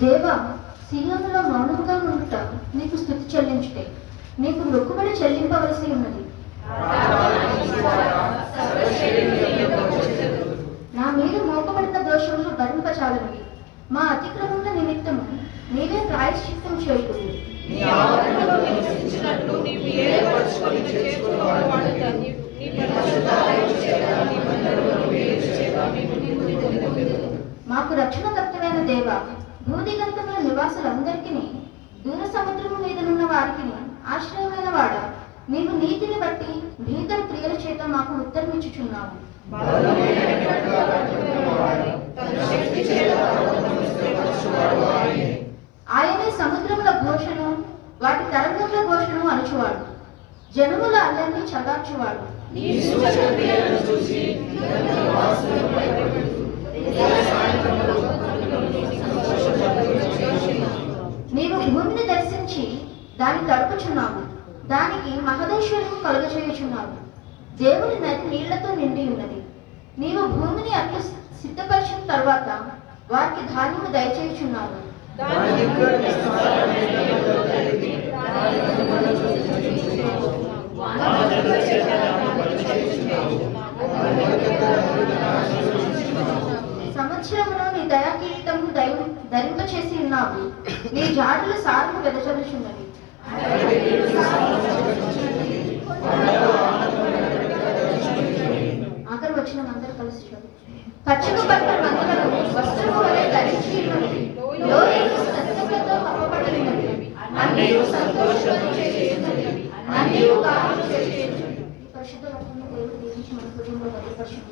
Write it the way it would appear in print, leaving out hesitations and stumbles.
దేవా, సీయోనులో మౌనంగా ఉండుట నీకు స్తుతి చెల్లించుటే, నీకు మొక్కుబడి చెల్లింపవలసి ఉన్నది. నా మీద మోపబడిన దోషములు భరింపచాలనివి. మా అతిక్రమముల నిమిత్తము నీవే ప్రాయశ్చిత్తం చేయుదు. మాకు రక్షణకర్తమైన దేవ, భూదిగంతముల నివాసులందరికీ, దూర సముద్రము మీదనున్న వారికి ఆశ్రయమైన వాడ, నీవు నీతిని బట్టి భీకర క్రియల చేత మాకు ఉత్తరమిచ్చుచున్నావు. ఆయనే సముద్రముల ఘోషను, వాటి తరంగముల ఘోషను అణుచువాడు, జనముల అల్లరిని చల్లార్చువాడు. నీవు భూమిని దర్శించి దాన్ని తడుపుచున్నావు, దానికి మహదైశ్వర్యము కలుగచేయుచున్నావు. దేవుని నది నీళ్లతో నిండి ఉన్నది. నీవు భూమిని అట్లు సిద్ధపరిచిన తర్వాత వారికి ధాన్యము దయచేయుచున్నావు. సంవత్సరములో నీ దయా కిరీటము ధరింపచేసి ఉన్నావు. నీ జాడుల సారము వెదజల్లుచున్నవి. ఆఖరి వచ్చిన అందరూ కలిసి చదువు. పచ్చిక పట్ల మందులను వస్త్రము వలె ధరించి ఉన్నది. లోయలు సత్యములతో కప్పబడి ఉన్నది. అన్నియు సంతోషము చేయుచున్నది. అన్నియు గానము చేయుచున్నది. పరిశుద్ధ వాక్యము దేవుడు దీవించి మన హృదయంలో భద్రపరచును.